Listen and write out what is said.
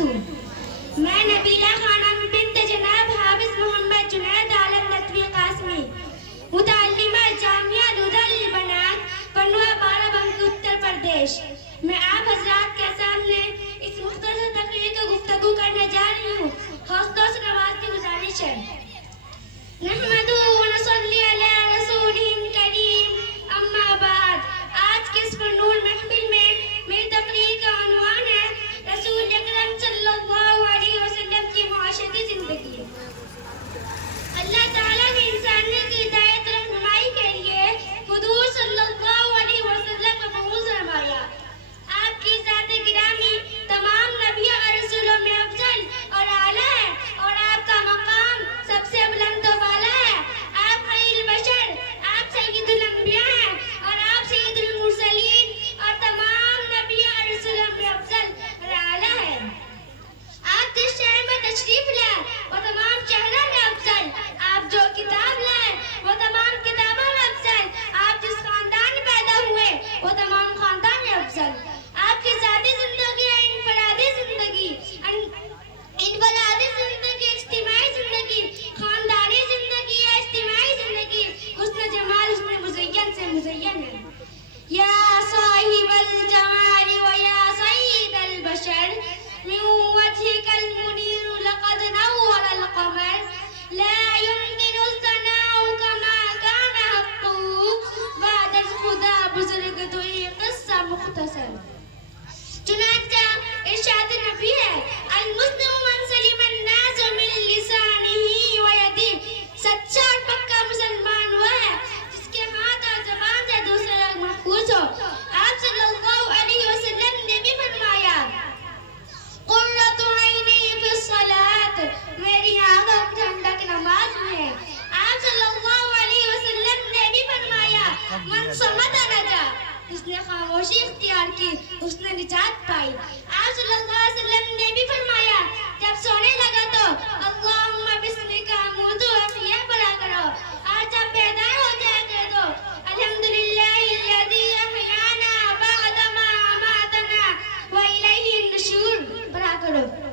وبرکاتہ۔ میں نبیلہ خانم بنت جناب حافظ محمد جنید عالم نتوی قاسمی، متعلمہ جامعہ دودل بنات، پنوا بارہ بنکی اتر پردیش۔ میں آپ حضرات کے سامنے اس مختصر تقریر کو گفتگو کرنے جا رہی ہوں۔ حوصلوں سے نواز کی گزارش ہے۔ نحمدہ ونصلی علی رسولہ کریم، اما بعد۔ آج کے اس پرنور محفل میں میری تقریر کا عنوان ہے رسول اکرم صلی اللہ علیہ وسلم کی معاشرتی زندگی۔ اللہ تعالیٰ نے انسانیت کی ہدایت رہنمائی کے لیے حضور صلی اللہ علیہ وسلم کو مبعوث فرمایا۔ آپ کی ذات گرامی تمام نبیوں اور رسولوں میں افضل اور اعلیٰ ہے، اور آپ کا مقام سب سے بلند و بالا ہے۔ آپ خیر البشر، آپ سید الانبیاء ہیں، اور آپ سید المرسلین اور تمام نبیوں اور رسولوں میں افضل اور اعلیٰ ہے۔ آپ جس شہر میں تشریف لائے وہ تمام شہروں میں افضل، آپ جو کتاب لائے وہ تمام کتابوں میں افضل، آپ جس خاندان میں پیدا ہوئے وہ تمام خاندان میں افضل۔ آپ کی ذاتی زندگی ہے انفرادی زندگی، انفرادی زندگی، اجتماعی زندگی، خاندانی زندگی ہے اجتماعی زندگی، حسن جمال حسن مزین سے مزین ہے۔ یا صاحب الجمال و یا سید البشر، من وجهك المنير لقد نور القمر، لا يمكن الثناء كما كان حقه بعد خدا بزرگ تو یہ قصہ مختصر۔ چنانچہ ارشاد نبی ہے المسلم من سلم الناس من لسانه و یده، سچا اور پکا مسلمان وہ ہے جس کے ہاتھ اور زبان سے دوسرے لوگ محفوظ ہو۔ آپ صلی اللہ علیہ وسلم نے بھی فرمایا قرۃ عینی فی الصلاۃ، میری آنکھوں کی ٹھنڈک نماز میں ہے۔ آپ صلی اللہ علیہ وسلم نے بھی فرمایا من صمت نجا، جس نے خاموشی اختیار کی اس نے نجات پائی۔ آپ صلی اللہ علیہ وسلم نے بھی فرمایا جب سونے لگا تو اللہم بسمک اموت و احیا پڑھا کرو، اور جب بیدار ہو جائے کرے تو الحمدللہ الذی احیانا بعد ما اماتنا و الیہ النشور پڑھا کرو۔